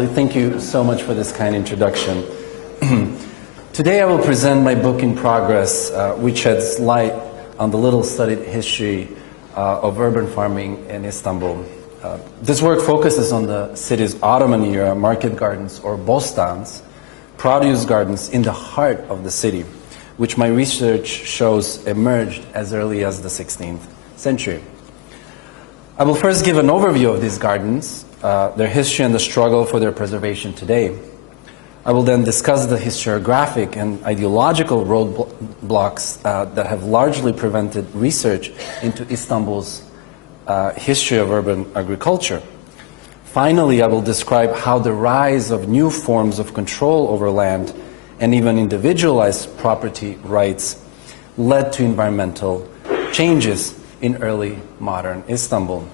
Charlie. Thank you so much for this kind introduction. Today I will present my book in progress, which sheds light on the little studied history of urban farming in Istanbul. This work focuses on the city's Ottoman-era market gardens, or bostans, produce gardens in the heart of the city, which my research shows emerged as early as the 16th century. I will first give an overview of these gardens, their history and the struggle for their preservation today. I will then discuss the historiographic and ideological roadblocks that have largely prevented research into Istanbul's history of urban agriculture. Finally, I will describe how the rise of new forms of control over land and even individualized property rights led to environmental changes in early modern Istanbul.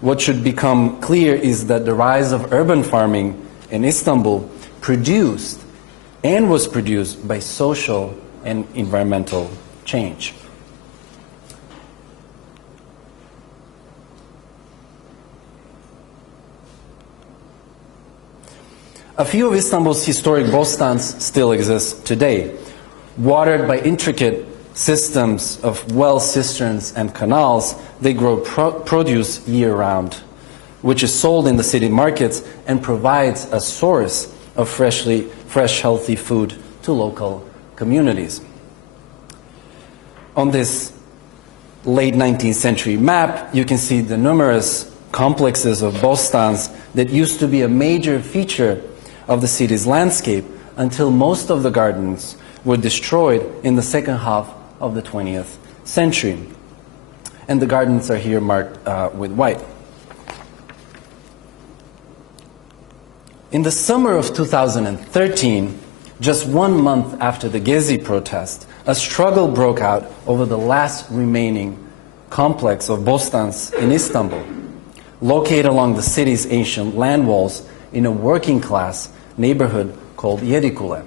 What should become clear is that the rise of urban farming in Istanbul was produced by social and environmental change. A few of Istanbul's historic bostans still exist today. Watered by intricate systems of well cisterns and canals, they grow produce year-round, which is sold in the city markets and provides a source of fresh, healthy food to local communities. On this late 19th century map, you can see the numerous complexes of bostans that used to be a major feature of the city's landscape until most of the gardens were destroyed in the second half of the 20th century. And the gardens are here marked with white. In the summer of 2013, just 1 month after the Gezi protest, a struggle broke out over the last remaining complex of bostans in Istanbul, located along the city's ancient land walls in a working-class neighborhood called Yedikule.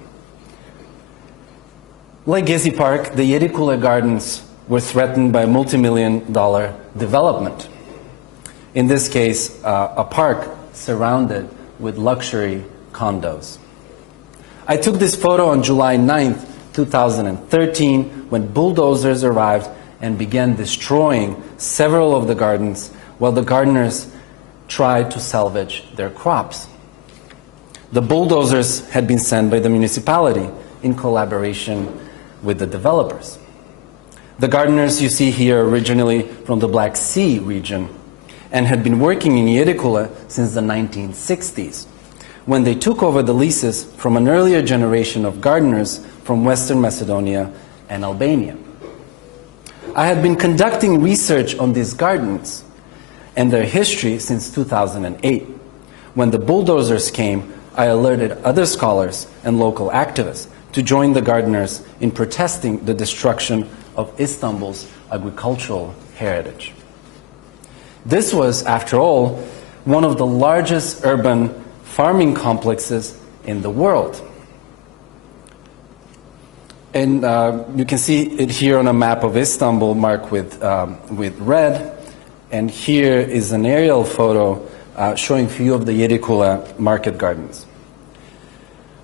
Like Gezi Park, the Yedikule Gardens were threatened by a multi-million-dollar development. In this case, a park surrounded with luxury condos. I took this photo on July 9th, 2013, when bulldozers arrived and began destroying several of the gardens while the gardeners tried to salvage their crops. The bulldozers had been sent by the municipality in collaboration with the developers. The gardeners you see here are originally from the Black Sea region and had been working in Yedikule since the 1960s, when they took over the leases from an earlier generation of gardeners from Western Macedonia and Albania. I had been conducting research on these gardens and their history since 2008. When the bulldozers came, I alerted other scholars and local activists to join the gardeners in protesting the destruction of Istanbul's agricultural heritage. This was, after all, one of the largest urban farming complexes in the world. And you can see it here on a map of Istanbul marked with red. And here is an aerial photo showing a few of the Yedikule market gardens.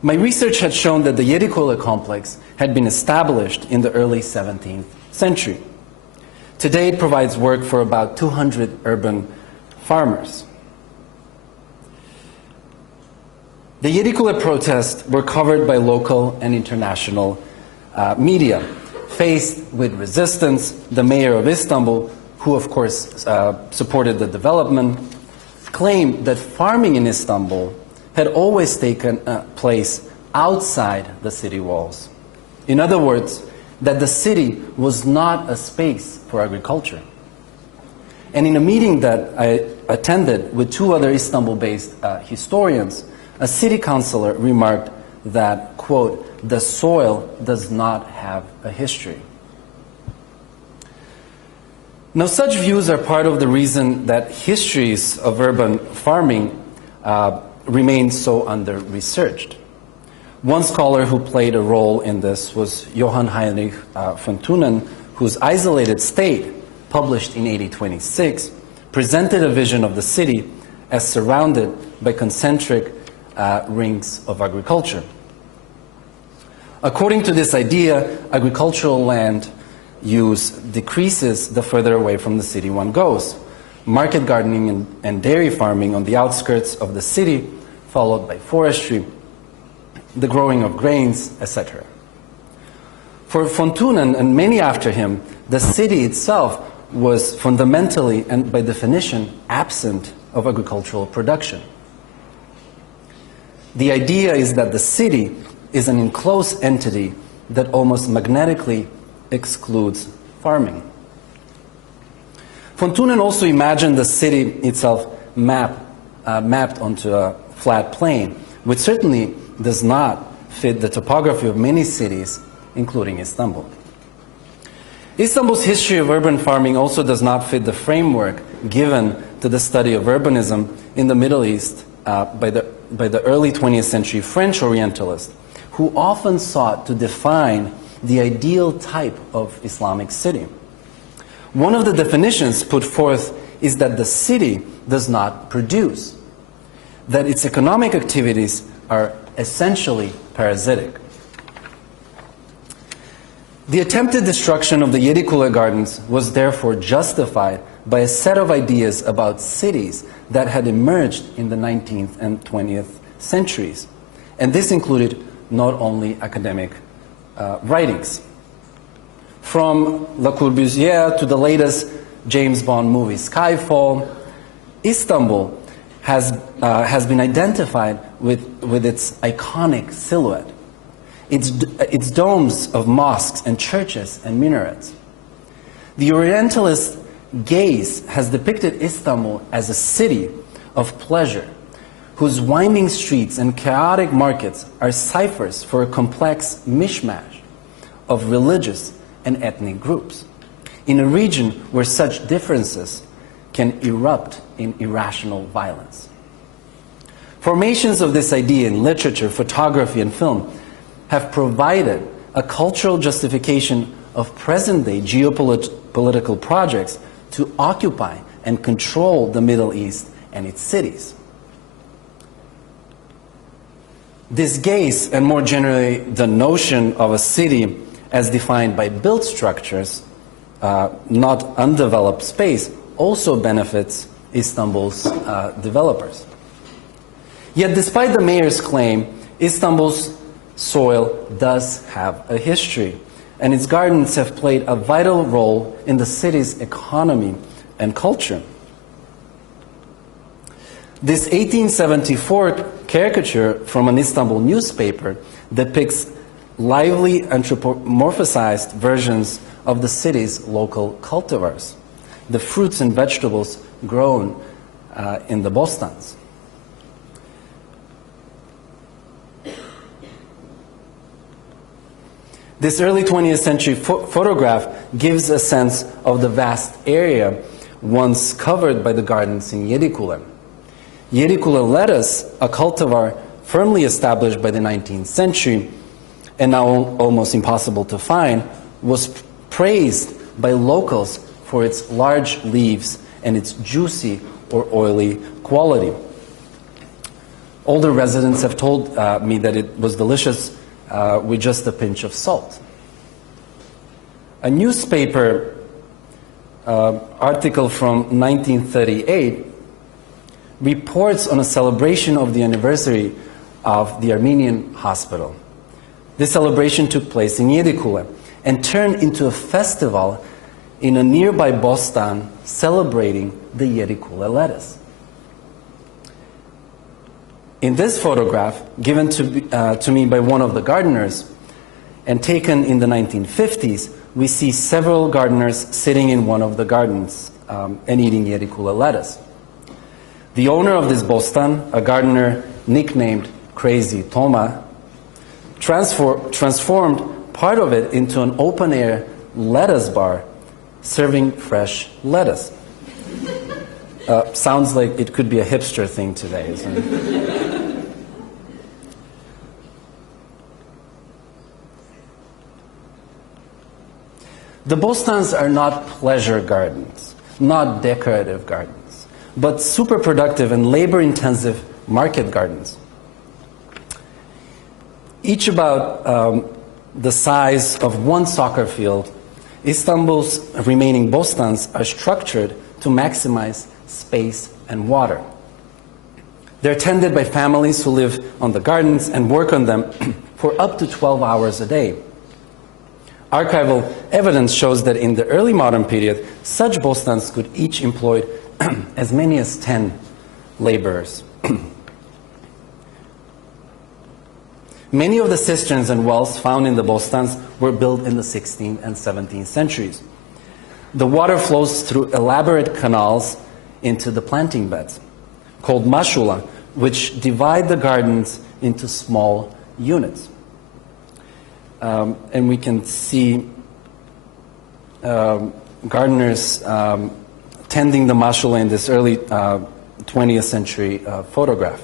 My research had shown that the Yedikule complex had been established in the early 17th century. Today it provides work for about 200 urban farmers. The Yedikule protests were covered by local and international media. Faced with resistance, the mayor of Istanbul, who of course supported the development, claimed that farming in Istanbul had always taken place outside the city walls. In other words, that the city was not a space for agriculture. And in a meeting that I attended with two other Istanbul-based historians, a city councillor remarked that, quote, "the soil does not have a history." Now, such views are part of the reason that histories of urban farming remain so under-researched. One scholar who played a role in this was Johann Heinrich von Thunen, whose Isolated State, published in 1826, presented a vision of the city as surrounded by concentric rings of agriculture. According to this idea, agricultural land use decreases the further away from the city one goes. Market gardening and dairy farming on the outskirts of the city, followed by forestry, the growing of grains, etc. For von Thunen and many after him, the city itself was fundamentally and by definition absent of agricultural production. The idea is that the city is an enclosed entity that almost magnetically excludes farming. Von Thunen also imagined the city itself mapped onto a flat plain, which certainly does not fit the topography of many cities, including Istanbul. Istanbul's history of urban farming also does not fit the framework given to the study of urbanism in the Middle East by the early 20th century French Orientalists, who often sought to define the ideal type of Islamic city. One of the definitions put forth is that the city does not produce, that its economic activities are essentially parasitic. The attempted destruction of the Yedikule gardens was therefore justified by a set of ideas about cities that had emerged in the 19th and 20th centuries. And this included not only academic writings. From Le Corbusier to the latest James Bond movie Skyfall, Istanbul has been identified with its iconic silhouette, its domes of mosques and churches and minarets. The Orientalist gaze has depicted Istanbul as a city of pleasure, whose winding streets and chaotic markets are ciphers for a complex mishmash of religious and ethnic groups, in a region where such differences can erupt in irrational violence. Formations of this idea in literature, photography, and film have provided a cultural justification of present-day geopolitical projects to occupy and control the Middle East and its cities. This gaze, and more generally the notion of a city as defined by built structures, not undeveloped space, also benefits Istanbul's developers. Yet despite the mayor's claim, Istanbul's soil does have a history, and its gardens have played a vital role in the city's economy and culture. This 1874 caricature from an Istanbul newspaper depicts lively anthropomorphized versions of the city's local cultivars, the fruits and vegetables grown in the bostans. This early 20th century photograph gives a sense of the vast area once covered by the gardens in Yedikule. Yedikule lettuce, a cultivar firmly established by the 19th century and now almost impossible to find, was praised by locals for its large leaves and its juicy or oily quality. Older residents have told me that it was delicious with just a pinch of salt. A newspaper article from 1938 reports on a celebration of the anniversary of the Armenian hospital. This celebration took place in Yedikule and turned into a festival in a nearby bostan celebrating the Yedikule lettuce. In this photograph, given to me by one of the gardeners and taken in the 1950s, we see several gardeners sitting in one of the gardens and eating Yedikule lettuce. The owner of this bostan, a gardener nicknamed Crazy Toma, transformed part of it into an open-air lettuce bar serving fresh lettuce. Sounds like it could be a hipster thing today, isn't it? The bostans are not pleasure gardens, not decorative gardens, but super productive and labor-intensive market gardens. Each about the size of one soccer field, Istanbul's remaining bostans are structured to maximize space and water. They're tended by families who live on the gardens and work on them for up to 12 hours a day. Archival evidence shows that in the early modern period, such bostans could each employ as many as 10 laborers. Many of the cisterns and wells found in the bostans were built in the 16th and 17th centuries. The water flows through elaborate canals into the planting beds, called mashula, which divide the gardens into small units. And we can see gardeners tending the mashula in this early 20th century photograph.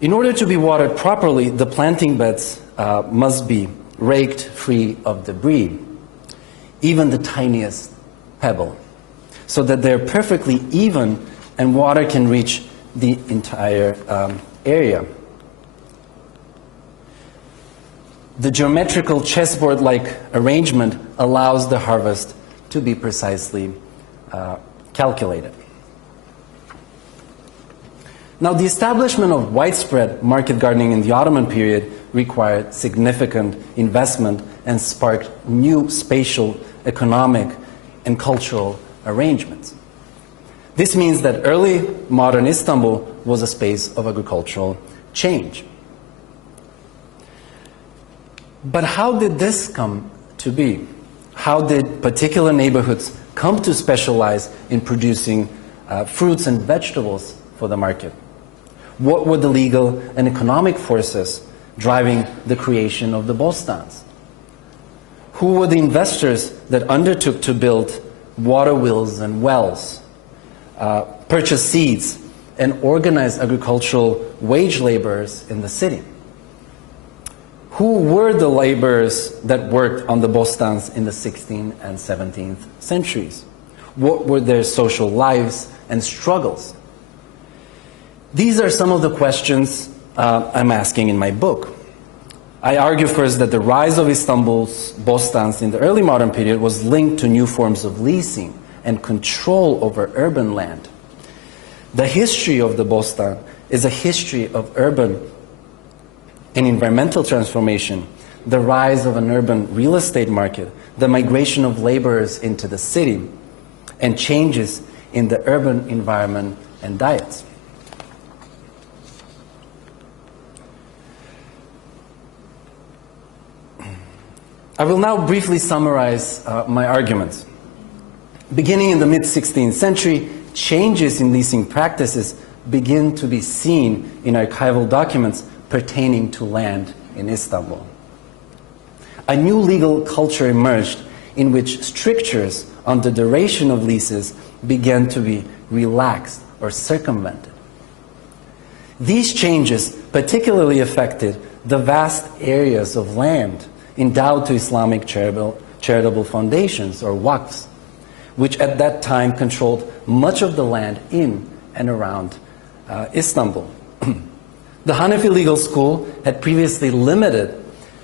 In order to be watered properly, the planting beds must be raked free of debris, even the tiniest pebble, so that they're perfectly even and water can reach the entire area. The geometrical chessboard-like arrangement allows the harvest to be precisely calculated. Now, the establishment of widespread market gardening in the Ottoman period required significant investment and sparked new spatial, economic, and cultural arrangements. This means that early modern Istanbul was a space of agricultural change. But how did this come to be? How did particular neighborhoods come to specialize in producing fruits and vegetables for the market? What were the legal and economic forces driving the creation of the bostans? Who were the investors that undertook to build water wheels and wells, purchase seeds, and organize agricultural wage laborers in the city? Who were the laborers that worked on the bostans in the 16th and 17th centuries? What were their social lives and struggles? These are some of the questions I'm asking in my book. I argue first that the rise of Istanbul's bostans in the early modern period was linked to new forms of leasing and control over urban land. The history of the bostan is a history of urban and environmental transformation, the rise of an urban real estate market, the migration of laborers into the city, and changes in the urban environment and diets. I will now briefly summarize my arguments. Beginning in the mid-16th century, changes in leasing practices begin to be seen in archival documents pertaining to land in Istanbul. A new legal culture emerged in which strictures on the duration of leases began to be relaxed or circumvented. These changes particularly affected the vast areas of land endowed to Islamic charitable foundations, or waqfs, which at that time controlled much of the land in and around Istanbul. The Hanafi legal school had previously limited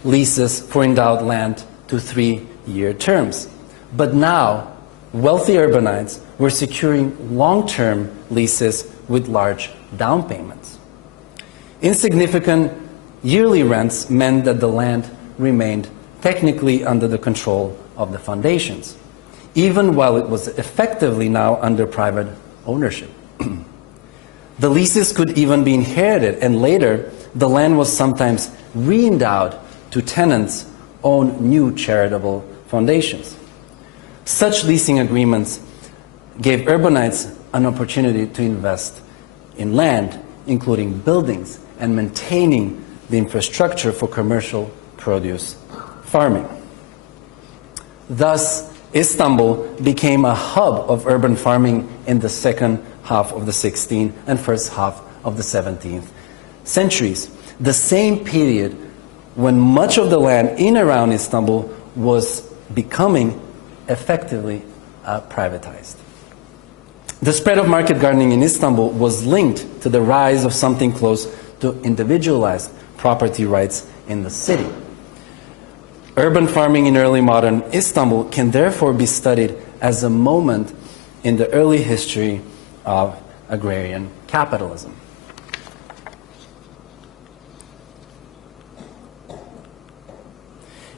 leases for endowed land to 3-year terms, but now wealthy urbanites were securing long-term leases with large down payments. Insignificant yearly rents meant that the land remained technically under the control of the foundations, even while it was effectively now under private ownership. The leases could even be inherited, and later the land was sometimes re-endowed to tenants' own new charitable foundations. Such leasing agreements gave urbanites an opportunity to invest in land, including buildings and maintaining the infrastructure for commercial produce farming. Thus, Istanbul became a hub of urban farming in the second half of the 16th and first half of the 17th centuries, the same period when much of the land in and around Istanbul was becoming effectively privatized. The spread of market gardening in Istanbul was linked to the rise of something close to individualized property rights in the city. Urban farming in early modern Istanbul can therefore be studied as a moment in the early history of agrarian capitalism.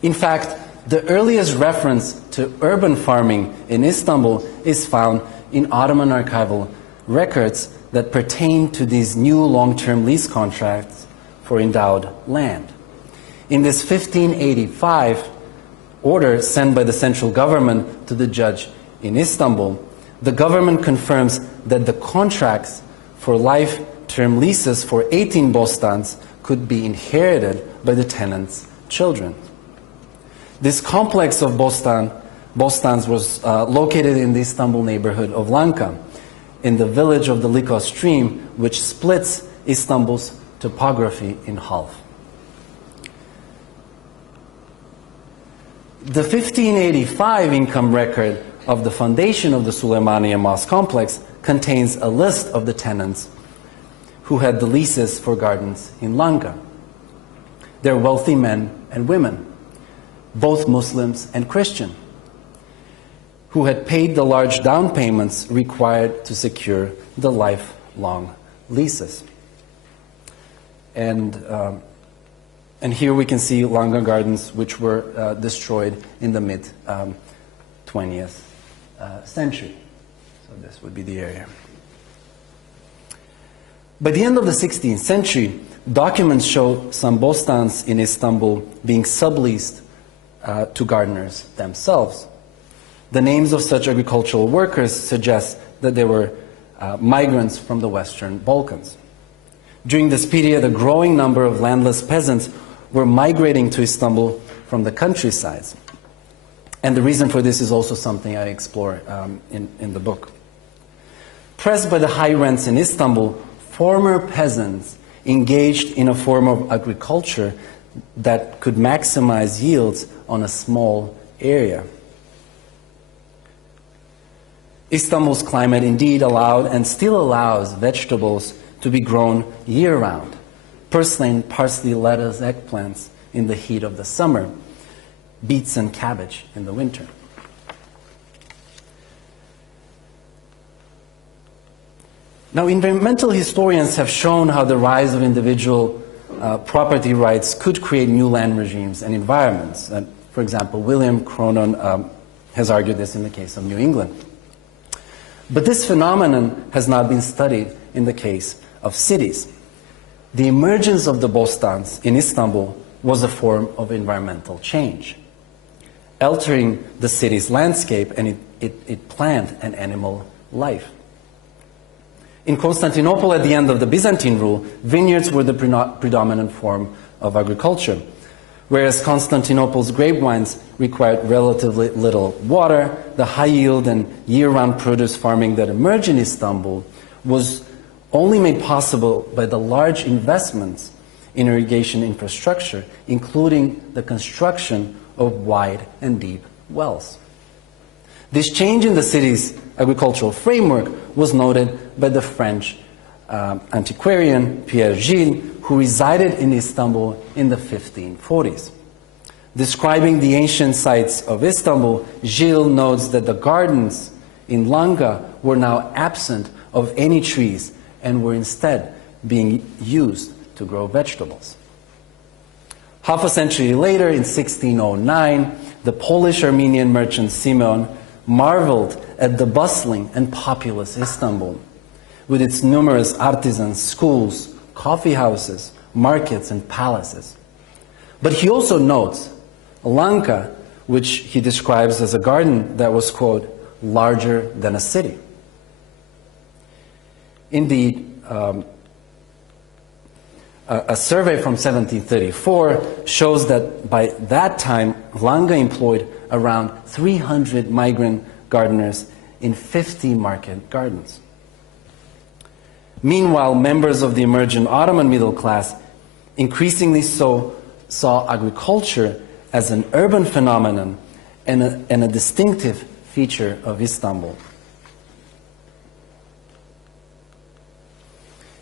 In fact, the earliest reference to urban farming in Istanbul is found in Ottoman archival records that pertain to these new long-term lease contracts for endowed land. In this 1585 order sent by the central government to the judge in Istanbul, the government confirms that the contracts for life-term leases for 18 bostans could be inherited by the tenants' children. This complex of bostans was located in the Istanbul neighborhood of Lanka, in the village of the Liko stream, which splits Istanbul's topography in half. The 1585 income record of the foundation of the Süleymaniye Mosque complex contains a list of the tenants who had the leases for gardens in Lanka. They're wealthy men and women, both Muslims and Christian, who had paid the large down payments required to secure the lifelong leases. And here we can see Lanka gardens, which were destroyed in the mid-20th century. So this would be the area. By the end of the 16th century, documents show some bostans in Istanbul being subleased to gardeners themselves. The names of such agricultural workers suggest that they were migrants from the Western Balkans. During this period, a growing number of landless peasants were migrating to Istanbul from the countrysides. And the reason for this is also something I explore in the book. Pressed by the high rents in Istanbul, former peasants engaged in a form of agriculture that could maximize yields on a small area. Istanbul's climate indeed allowed and still allows vegetables to be grown year-round. Purslane, parsley, lettuce, eggplants in the heat of the summer, beets and cabbage in the winter. Now, environmental historians have shown how the rise of individual property rights could create new land regimes and environments. For example, William Cronon has argued this in the case of New England. But this phenomenon has not been studied in the case of cities. The emergence of the bostans in Istanbul was a form of environmental change, altering the city's landscape and it plant and animal life. In Constantinople at the end of the Byzantine rule, vineyards were the predominant form of agriculture, whereas Constantinople's grape vines required relatively little water. The high yield and year-round produce farming that emerged in Istanbul was only made possible by the large investments in irrigation infrastructure, including the construction of wide and deep wells. This change in the city's agricultural framework was noted by the French antiquarian Pierre Gilles, who resided in Istanbul in the 1540s. Describing the ancient sites of Istanbul, Gilles notes that the gardens in Lanka were now absent of any trees and were instead being used to grow vegetables. Half a century later, in 1609, the Polish-Armenian merchant Simeon marveled at the bustling and populous Istanbul, with its numerous artisans, schools, coffee houses, markets, and palaces. But he also notes Lanka, which he describes as a garden that was, quote, larger than a city. Indeed, a survey from 1734 shows that by that time, Lanka employed around 300 migrant gardeners in 50 market gardens. Meanwhile, members of the emergent Ottoman middle class increasingly saw agriculture as an urban phenomenon and a distinctive feature of Istanbul.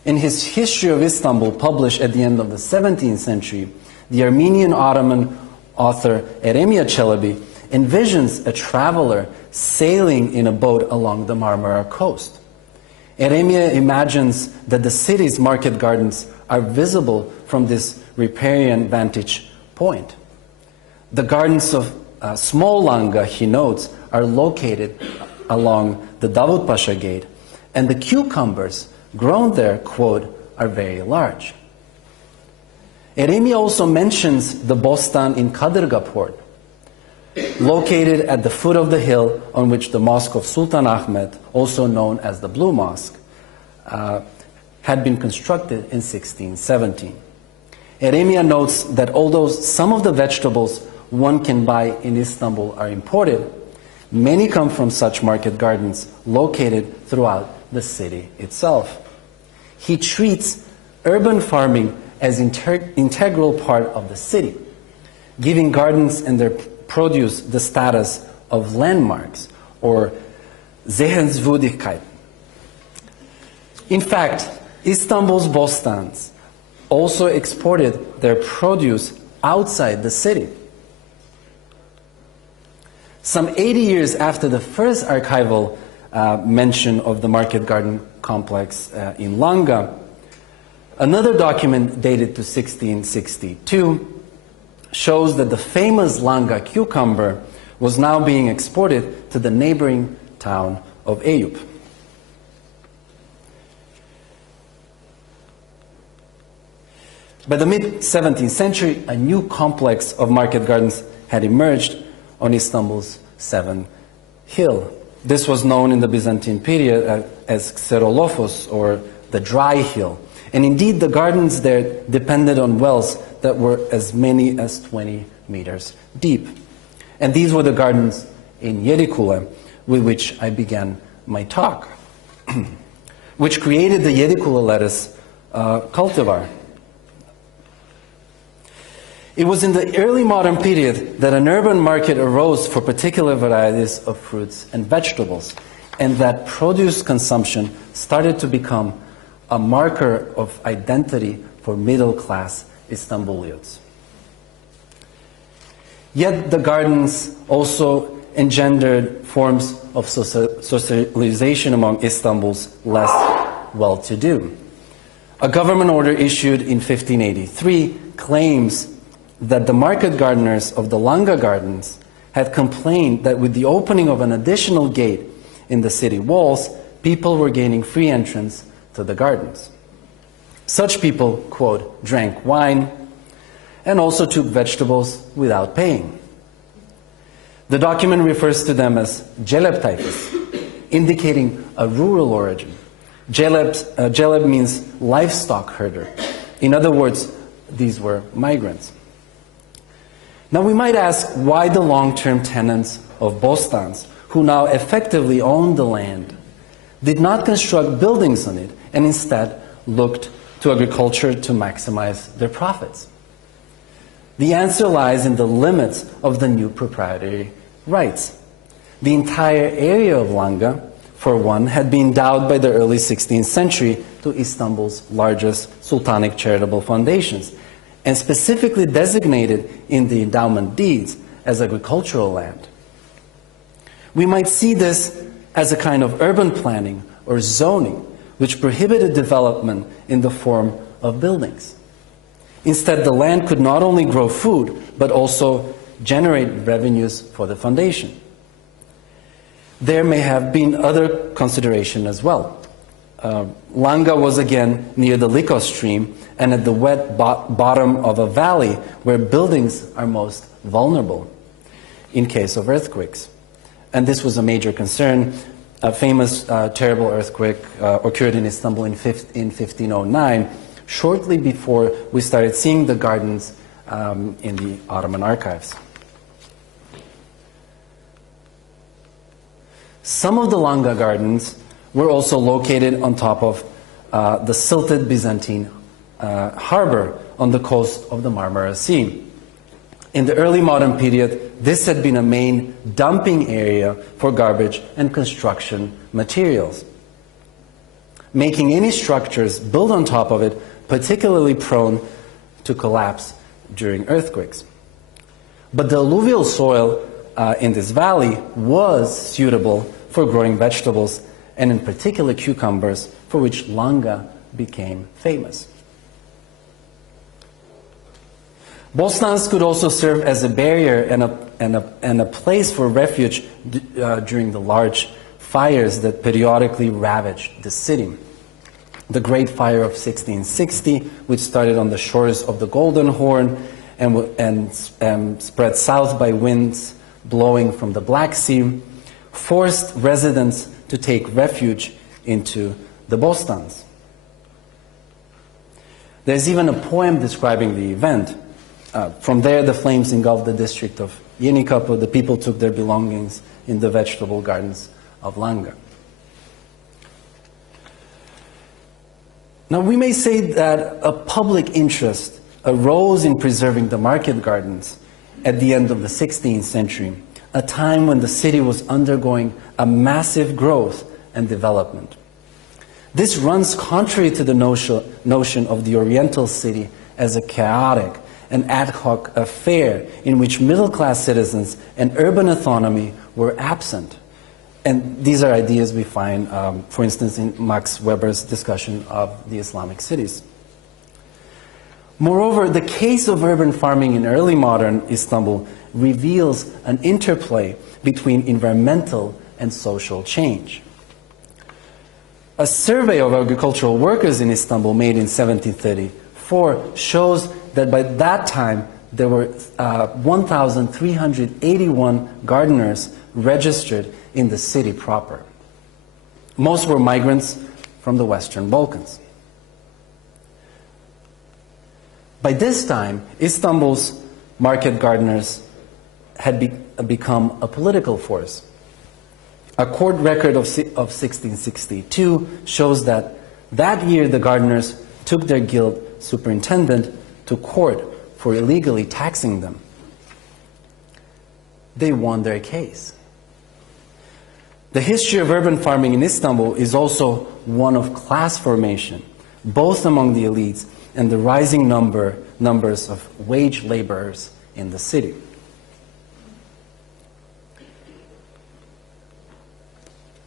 In his History of Istanbul, published at the end of the 17th century, the Armenian Ottoman author Eremia Çelebi envisions a traveler sailing in a boat along the Marmara coast. Eremia imagines that the city's market gardens are visible from this riparian vantage point. The gardens of Small Langa, he notes, are located along the Davut Pasha Gate, and the cucumbers grown there, quote, are very large. Eremia also mentions the Bostan in Kadırga port, located at the foot of the hill on which the Mosque of Sultan Ahmed, also known as the Blue Mosque, had been constructed in 1617. Eremia notes that although some of the vegetables one can buy in Istanbul are imported, many come from such market gardens located throughout the city itself. He treats urban farming as integral part of the city, giving gardens and their produce the status of landmarks or Sehenswürdigkeit. In fact, Istanbul's bostans also exported their produce outside the city. Some 80 years after the first archival mention of the market garden complex in Langa, another document dated to 1662 shows that the famous Langa cucumber was now being exported to the neighboring town of Eyüp. By the mid-17th century, a new complex of market gardens had emerged on Istanbul's Seven Hill. This was known in the Byzantine period as Xerolofos, or the Dry Hill. And indeed, the gardens there depended on wells that were as many as 20 meters deep. And these were the gardens in Yedikule, with which I began my talk, which created the Yedikule lettuce cultivar. It was in the early modern period that an urban market arose for particular varieties of fruits and vegetables, and that produce consumption started to become a marker of identity for middle-class Istanbulians. Yet the gardens also engendered forms of socialization among Istanbul's less well-to-do. A government order issued in 1583 claims that the market gardeners of the Langa Gardens had complained that with the opening of an additional gate in the city walls, people were gaining free entrance to the gardens. Such people, quote, drank wine and also took vegetables without paying. The document refers to them as Celeb tayfas, indicating a rural origin. Celeb means livestock herder. In other words, these were migrants. Now we might ask why the long-term tenants of Bostans, who now effectively owned the land, did not construct buildings on it and instead looked to agriculture to maximize their profits. The answer lies in the limits of the new proprietary rights. The entire area of Langa, for one, had been endowed by the early 16th century to Istanbul's largest sultanic charitable foundations, and specifically designated in the endowment deeds as agricultural land. We might see this as a kind of urban planning or zoning, which prohibited development in the form of buildings. Instead, the land could not only grow food, but also generate revenues for the foundation. There may have been other consideration as well. Langa was again near the Liko stream and at the wet bottom of a valley where buildings are most vulnerable in case of earthquakes. And this was a major concern. A famous terrible earthquake occurred in Istanbul in 1509, shortly before we started seeing the gardens in the Ottoman archives. Some of the Langa gardens were also located on top of the silted Byzantine harbor on the coast of the Marmara Sea. In the early modern period, this had been a main dumping area for garbage and construction materials. making any structures built on top of it particularly prone to collapse during earthquakes. But the alluvial soil in this valley was suitable for growing vegetables, and in particular cucumbers, for which Langa became famous. Bostans could also serve as a barrier and a place for refuge during the large fires that periodically ravaged the city. The Great Fire of 1660, which started on the shores of the Golden Horn and spread south by winds blowing from the Black Sea, forced residents to take refuge into the Bostans. There's even a poem describing the event. From there, the flames engulfed the district of Yedikule. The people took their belongings in the vegetable gardens of Langa. Now, we may say that a public interest arose in preserving the market gardens at the end of the 16th century, a time when the city was undergoing a massive growth and development. This runs contrary to the notion of the Oriental city as a chaotic and ad hoc affair in which middle-class citizens and urban autonomy were absent. And these are ideas we find, for instance, in Max Weber's discussion of the Islamic cities. Moreover, the case of urban farming in early modern Istanbul reveals an interplay between environmental and social change. A survey of agricultural workers in Istanbul made in 1734 shows that by that time there were 1,381 gardeners registered in the city proper. Most were migrants from the Western Balkans. By this time, Istanbul's market gardeners had become a political force. A court record of 1662 shows that year the gardeners took their guild superintendent to court for illegally taxing them. They won their case. The history of urban farming in Istanbul is also one of class formation, both among the elites and the rising numbers of wage laborers in the city.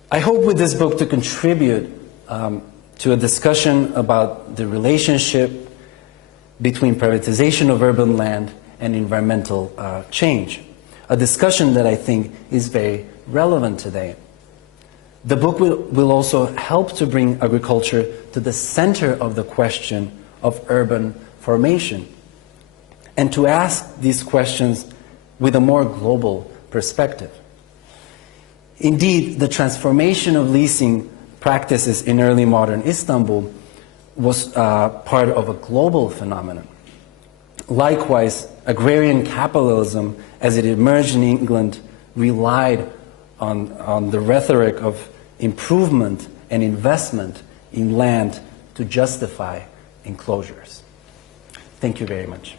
I hope with this book to contribute to a discussion about the relationship between privatization of urban land and environmental change, a discussion that I think is very relevant today. The book will also help to bring agriculture to the center of the question of urban formation and to ask these questions with a more global perspective. Indeed, the transformation of leasing practices in early modern Istanbul was part of a global phenomenon. Likewise, agrarian capitalism, as it emerged in England, relied on the rhetoric of improvement and investment in land to justify enclosures. Thank you very much.